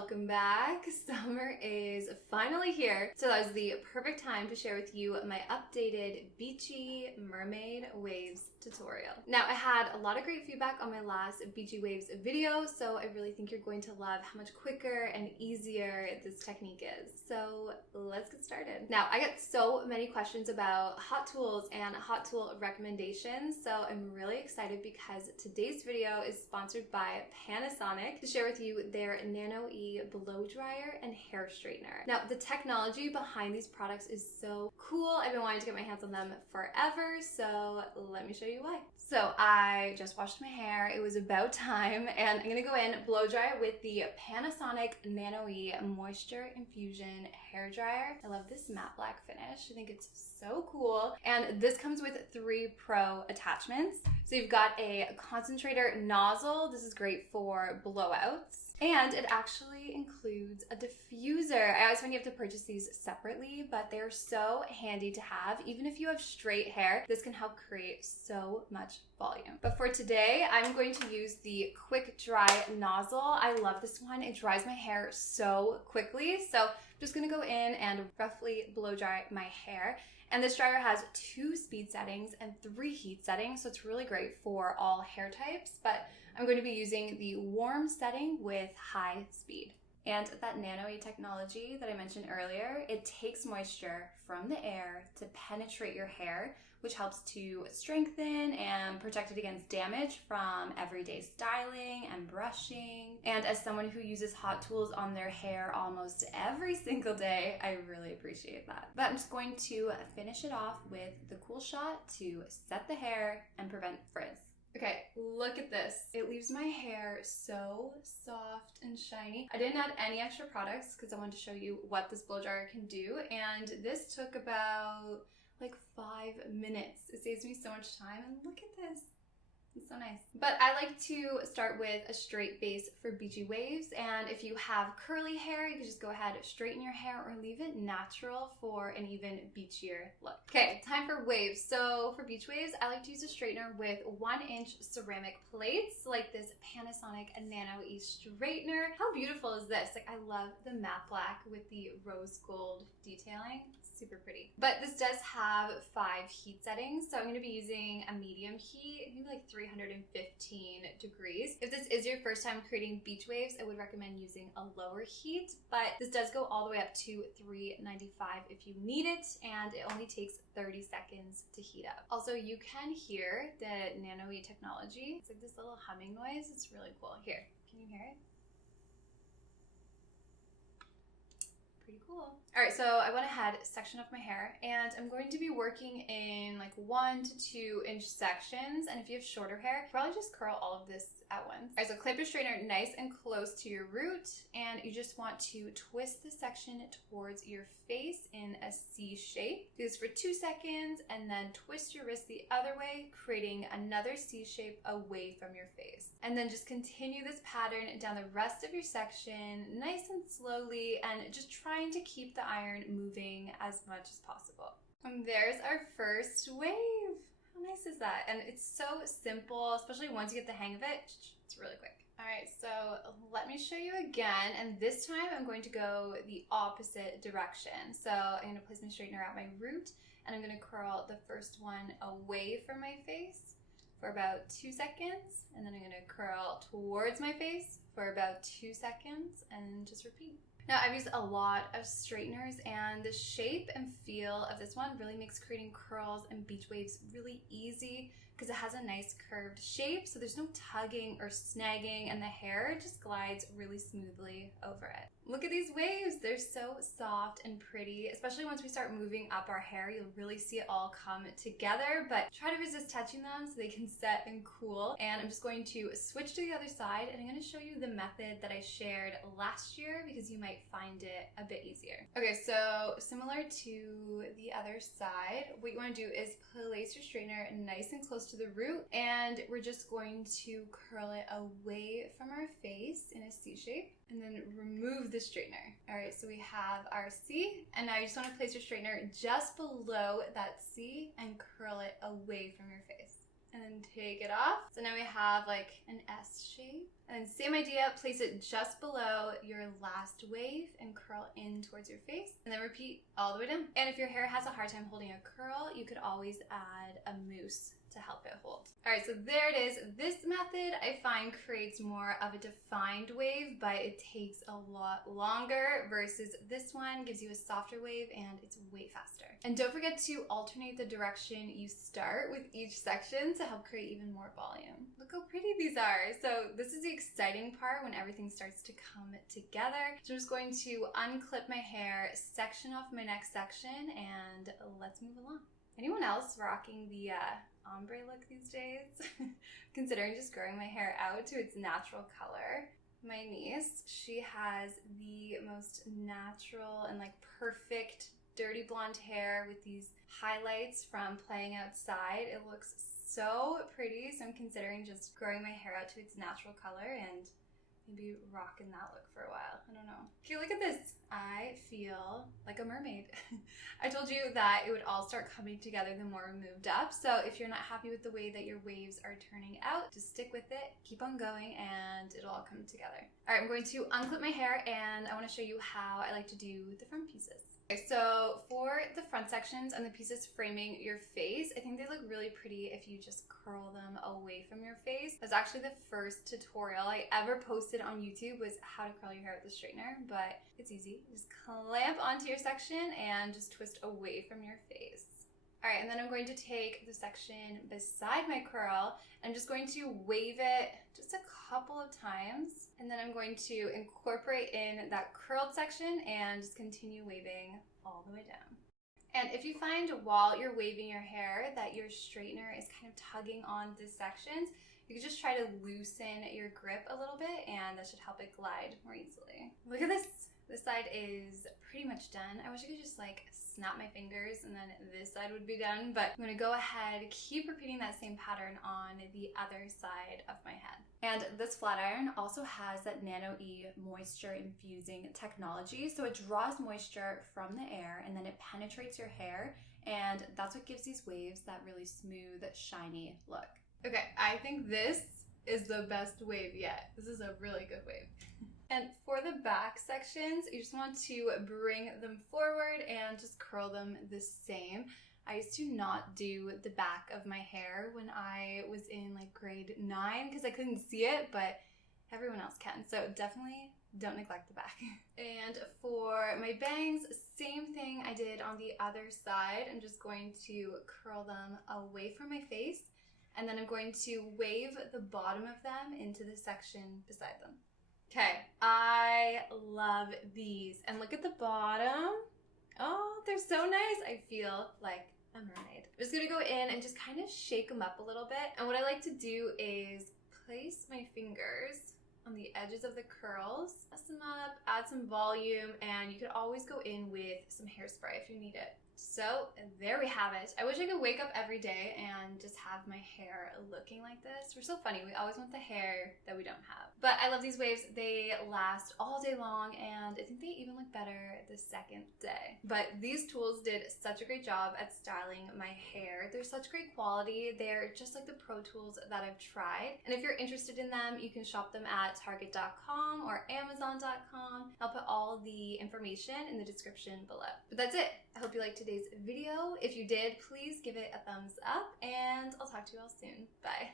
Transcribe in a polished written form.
welcome back. Summer is finally here, so that was the perfect time to share with you my updated Beachy Mermaid Waves tutorial. Now, I had a lot of great feedback on my last Beachy Waves video, so I really think you're going to love how much quicker and easier this technique is. So let's get started. Now, I get so many questions about hot tools and hot tool recommendations, so I'm really excited because today's video is sponsored by Panasonic to share with you their Nano E blow dryer and hair straightener. Now, the technology behind these products is so cool. I've been wanting to get my hands on them forever, so let me show you why. So I just washed my hair. It was about time, and I'm gonna go in blow dry with the Panasonic Nano E Moisture Infusion hair dryer. I love this matte black finish. I think it's so cool. And this comes with 3 pro attachments. So you've got a concentrator nozzle. This is great for blowouts. And it actually includes a diffuser. I always find you have to purchase these separately, but they're so handy to have. Even if you have straight hair, this can help create so much volume. But for today, I'm going to use the quick dry nozzle. I love this one. It dries my hair so quickly. So I'm just gonna go in and roughly blow dry my hair. And this dryer has 2 speed settings and 3 heat settings, so it's really great for all hair types, but I'm going to be using the warm setting with high speed. And that Nano E technology that I mentioned earlier, it takes moisture from the air to penetrate your hair, which helps to strengthen and protect it against damage from everyday styling and brushing. And as someone who uses hot tools on their hair almost every single day, I really appreciate that. But I'm just going to finish it off with the cool shot to set the hair and prevent frizz. Okay, look at this. It leaves my hair so soft and shiny. I didn't add any extra products because I wanted to show you what this blow dryer can do, and this took about like 5 minutes. It saves me so much time, and look at this. It's so nice. But I like to start with a straight base for Beachy Waves, and if you have curly hair, you can just go ahead, straighten your hair, or leave it natural for an even beachier look. Okay, time for waves. So for Beach Waves, I like to use a straightener with 1-inch ceramic plates, like this Panasonic Nano E straightener. How beautiful is this? Like, I love the matte black with the rose gold detailing. Super pretty. But this does have 5 heat settings, so I'm going to be using a medium heat, maybe like 315 degrees. If this is your first time creating beach waves, I would recommend using a lower heat, but this does go all the way up to 395 if you need it, and it only takes 30 seconds to heat up. Also, you can hear the Nano E technology. It's like this little humming noise. It's really cool. Here, can you hear it? Pretty cool. All right, so I went ahead, sectioned off my hair, and I'm going to be working in like 1 to 2 inch sections. And if you have shorter hair, probably just curl all of this at once. All right, so clamp your straightener nice and close to your root, and you just want to twist the section towards your face in a C shape. Do this for 2 seconds, and then twist your wrist the other way, creating another C shape away from your face. And then just continue this pattern down the rest of your section, nice and slowly, and just trying to keep the iron moving as much as possible. And there's our first wave. How nice is that? And it's so simple, especially once you get the hang of it. It's really quick. All right, so let me show you again. And this time I'm going to go the opposite direction. So I'm going to place my straightener at my root, and I'm going to curl the first one away from my face for about 2 seconds. And then I'm going to curl towards my face for about 2 seconds, and just repeat. Now, I've used a lot of straighteners, and the shape and feel of this one really makes creating curls and beach waves really easy because it has a nice curved shape, so there's no tugging or snagging, and the hair just glides really smoothly over it. Look at these waves. They're so soft and pretty, especially once we start moving up our hair. You'll really see it all come together, but try to resist touching them so they can set and cool. And I'm just going to switch to the other side, and I'm going to show you the method that I shared last year because you might find it a bit easier. Okay, so similar to the other side, what you want to do is place your straightener nice and close to the root, and we're just going to curl it away from our face in a C shape, and then remove the straightener. All right, so we have our C, and now you just want to place your straightener just below that C and curl it away from your face. and then take it off. So now we have like an S shape. And then same idea, place it just below your last wave and curl in towards your face, and then repeat all the way down. And if your hair has a hard time holding a curl, you could always add a mousse to help it hold. All right, so there it is. This method I find creates more of a defined wave, but it takes a lot longer versus this one gives you a softer wave and it's way faster. And don't forget to alternate the direction you start with each section to help create even more volume. Look how pretty these are. So this is the exciting part when everything starts to come together. So I'm just going to unclip my hair, section off my next section, and let's move along. Anyone else rocking the ombre look these days? Considering just growing my hair out to its natural color. My niece, she has the most natural and like perfect dirty blonde hair with these highlights from playing outside. It looks so pretty, so I'm considering just growing my hair out to its natural color and maybe rocking that look for a while. I don't know. Okay, look at this. I feel like a mermaid. I told you that it would all start coming together the more we moved up. So if you're not happy with the way that your waves are turning out, just stick with it, keep on going, and it'll all come together. All right, I'm going to unclip my hair, and I want to show you how I like to do the front pieces. Okay, so for the front sections and the pieces framing your face, I think they look really pretty if you just curl them away from your face. That's actually the first tutorial I ever posted on YouTube, was how to curl your hair with a straightener, but it's easy. Just clamp onto your section and just twist away from your face. All right, and then I'm going to take the section beside my curl, and I'm just going to wave it just a couple of times, and then I'm going to incorporate in that curled section and just continue waving all the way down. And if you find while you're waving your hair that your straightener is kind of tugging on the sections, you can just try to loosen your grip a little bit, and that should help it glide more easily. Look at this. This side is pretty much done. I wish I could just like snap my fingers and then this side would be done, but I'm gonna go ahead, keep repeating that same pattern on the other side of my head. And this flat iron also has that Nano E moisture infusing technology, so it draws moisture from the air and then it penetrates your hair, and that's what gives these waves that really smooth, shiny look. Okay, I think this is the best wave yet. This is a really good wave. And for the back sections, you just want to bring them forward and just curl them the same. I used to not do the back of my hair when I was in like grade 9 because I couldn't see it, but everyone else can. So definitely don't neglect the back. And for my bangs, same thing I did on the other side. I'm just going to curl them away from my face, and then I'm going to wave the bottom of them into the section beside them. Okay, I love these. And look at the bottom. Oh, they're so nice. I feel like a mermaid. I'm just gonna go in and just kind of shake them up a little bit. And what I like to do is place my fingers on the edges of the curls, press them up, add some volume, and you could always go in with some hairspray if you need it. So there we have it. I wish I could wake up every day and just have my hair looking like this. We're so funny. We always want the hair that we don't have. But I love these waves. They last all day long, and I think they even look better the second day. But these tools did such a great job at styling my hair. They're such great quality. They're just like the pro tools that I've tried. And if you're interested in them, you can shop them at Target.com or Amazon.com. I'll put all the information in the description below. But that's it. I hope you liked today's video. If you did, please give it a thumbs up, and I'll talk to you all soon. Bye.